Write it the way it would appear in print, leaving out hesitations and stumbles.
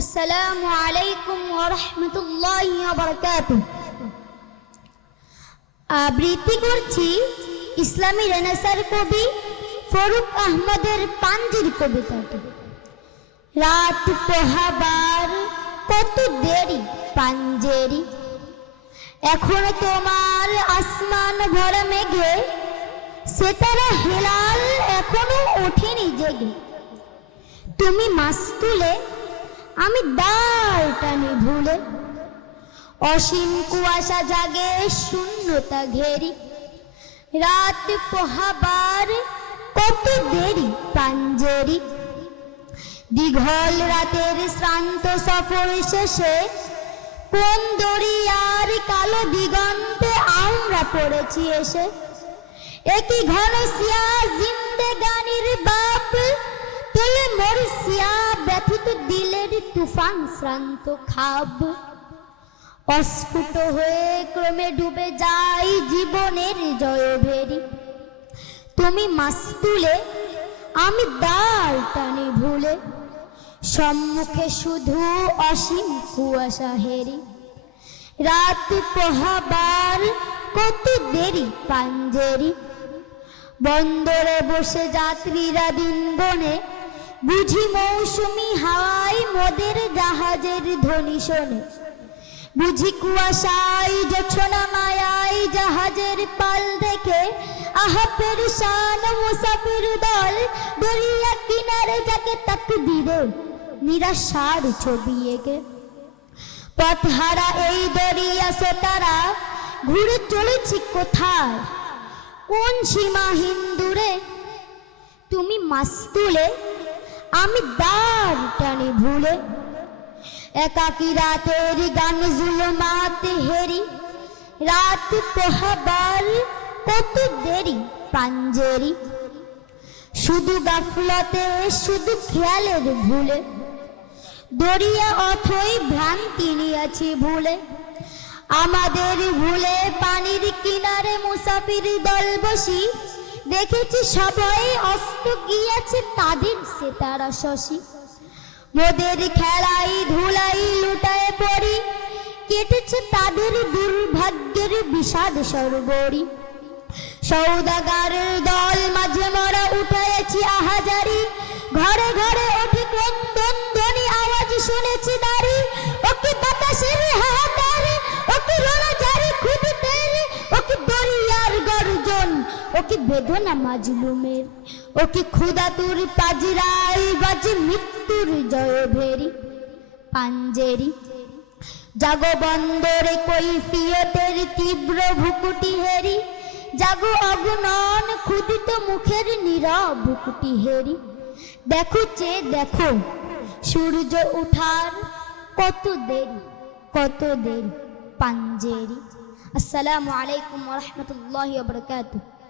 আসসালামু আলাইকুম ওয়া রাহমাতুল্লাহি ওয়া বারাকাতুহু। আবৃত্তি করছি ইসলামী রেনেসাঁর কবি ফরুক আহমদের পাঞ্জির কবিতাটি। রাত পোহাবার কত দেরি পাঞ্জেরি, এখন তোমার আসমান ভরা মেঘে, সেতারা হেলাল এখনো ওঠেনি জেগে। তুমি মাস্তুলে আমি দাও টানি ভুলে, অসীম কুয়াশা জাগে শূন্যতা ঘেরি। রাত পোহাবার কত দেরি পাঞ্জেরি, দীঘল রাতের শ্রান্ত সফর শেষে কোন দরিয়ার কালো দিগন্তে আমরা পড়েছি এসে। একই ঘন সিয়া জিন্দেগানির বাপ তোলে মোর সিয়া ব্যথিত দিলের তুফান শ্রান্ত খাব। অস্ফুট হয়ে ক্রমে ডুবে যাই জীবনের জয়ভেরি। তুমি মাস্তুলে আমি দাল টানি ভুলে, সম্মুখে শুধু অসীম কুয়াশা হেরি। রাত পোহাবার কত দেরি পাঞ্জেরি, বন্দরে বসে যাত্রীরা দিন বনে, বুঝি মৌসুমি হাওয়ায় মোদের জাহাজের ধ্বনি শোনে। বুঝি কুয়াশায় জোছনা মায়ায় জাহাজের পাল দেখে, আহা পেরেশান মুসাফির দল দরিয়া কিনারে যাকে তাকদীরে নিরাশার ছবি এঁকে। পথহারা এই দরিয়া সোতারা ঘুরে চলেছি কোথায়, কোন সীমাহীন দূরে। তুমি মাস্তুলে আমি দাঁড় টানি ভুলে, একাকী রাতের গান জুলুমাত হেরি। রাত পোহাবার কত দেরি পাঞ্জেরি, শুধু গাফলতে শুধু খেয়ালের ভুলে। দরিয়া অথই ভ্রান্তি নিয়েছি ভুলে, আমাদের ভুলে পানির কিনারে মুসাফির দল বসি। দেখেছি সবাই অস্ত গিয়েছে তাদের সেতারা শশী। মোদের খেলাই ধুলাই লুটায় পড়ি, কেটেছে তাদের দুর্ভাগ্যের বিষাদ সরবরি। সৌদাগারের দল মাঝে মরা উঠাইছি আহাজারি, ঘরে ঘরে ওঠে ক্রন্দন ধ্বনি আওয়াজ শুনেছি দাঁড়ি। ওকে বাতাসের হাহাকার, ওকে রোনা জারি খুদিতের, ওকে দরিয়ার গর্জন, ওকে বেদনা মাজলুমের, ওকে ক্ষুধাতুর পাজিরাই বাজে মৃত্যুর জয়ভেরি। পাঞ্জেরি জাগো বন্দরে কৈফিয়তের তীব্র ভুকুটি হেরি, জাগো অগণন ক্ষুদিত মুখের নীরব ভুকুটি হেরি। দেখো চে দেখো সূর্য উঠার কত দেরি কত দেরি পাঞ্জেরি। আসসালামু আলাইকুম ওয়া রাহমাতুল্লাহি ওয়া বারাকাতুহু।